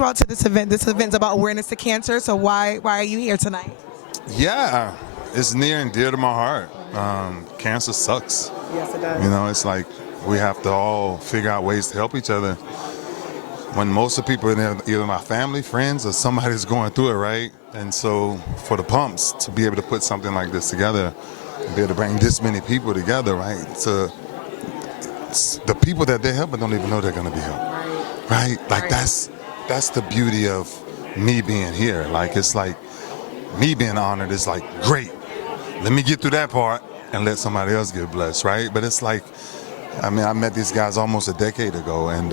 you out to this event? This event's about awareness to cancer, so why are you here tonight? Yeah, it's near and dear to my heart. Cancer sucks. Yes, it does. You know, it's like we have to all figure out ways to help each other. When most of the people in either my family, friends, or somebody's going through it, right? And so for the pumps to be able to put something like this together, and be able to bring this many people together, right? To the people that they're helping don't even know they're going to be helped, right? Like that's the beauty of me being here. Like it's like me being honored is like great. Let me get through that part and let somebody else get blessed, right? But it's like, I mean, I met these guys almost a decade ago, and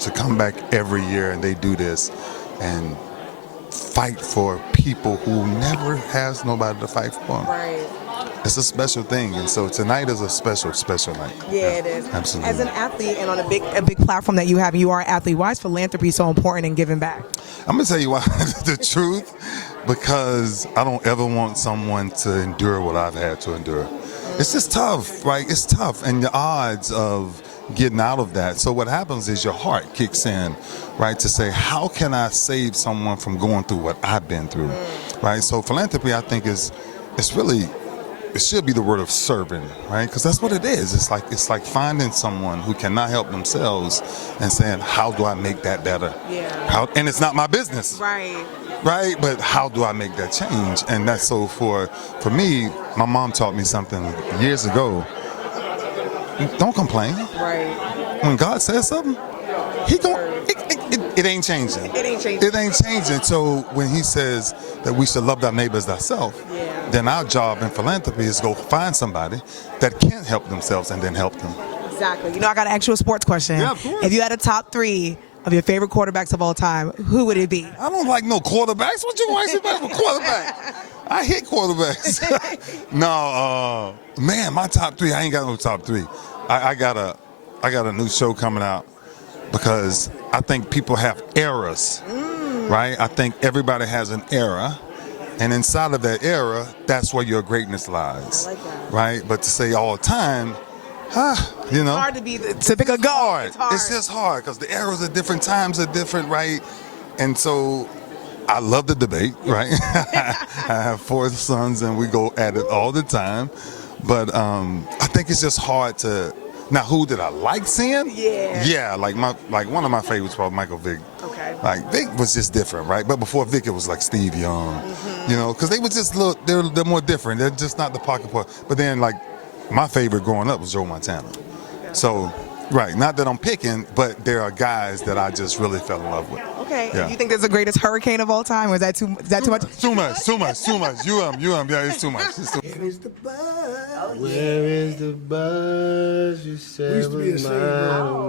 to come back every year and they do this and fight for people who never has nobody to fight for them. Right. It's a special thing, and so tonight is a special night. Yeah, it is. Absolutely. As an athlete and on a big platform that you have, you are an athlete. Why is philanthropy so important in giving back? I'm gonna tell you why. The truth, because I don't ever want someone to endure what I've had to endure. It's just tough, right? It's tough, and the odds of getting out of that. So what happens is your heart kicks in, right, to say, how can I save someone from going through what I've been through, right? So philanthropy, I think, it's really, it should be the word of serving, right? Because that's what it is. It's like finding someone who cannot help themselves and saying, how do I make that better? Yeah. And it's not my business. Right. Right, but how do I make that change? And that's so for me, my mom taught me something years ago. Don't complain. Right. When God says something, it ain't changing. It ain't changing. It ain't changing. So when he says that we should love our neighbors ourselves, then our job in philanthropy is go find somebody that can't help themselves and then help them. Exactly. You know, I got an actual sports question. Yeah, of course. If you had a top 3 of your favorite quarterbacks of all time, who would it be? I don't like no quarterbacks. What you want to say about a quarterback? I hate quarterbacks. No, man, my top 3. I ain't got no top 3. I got a new show coming out because I think people have eras, right? I think everybody has an era, and inside of that era, that's where your greatness lies, I like that. right? But to say all the time, you know, It's hard to pick a goal. It's just hard because the eras are different, times are different, right? And so I love the debate, right? I have 4 sons and we go at it all the time. But I think it's just hard to. Now, who did I like seeing? Yeah, like one of my favorites, probably Michael Vick. Okay. Like Vick was just different, right? But before Vick, it was like Steve Young, you know, because they was just they're more different. They're just not the pocket part. But then like my favorite growing up was Joe Montana. So, right, not that I'm picking, but there are guys that I just really fell in love with. Okay. Yeah. Do you think there's the greatest hurricane of all time, or is that too much? Too much. You yeah, it's too much. Where is the buzz? Where is the buzz? You said We used to be was a singer. mine.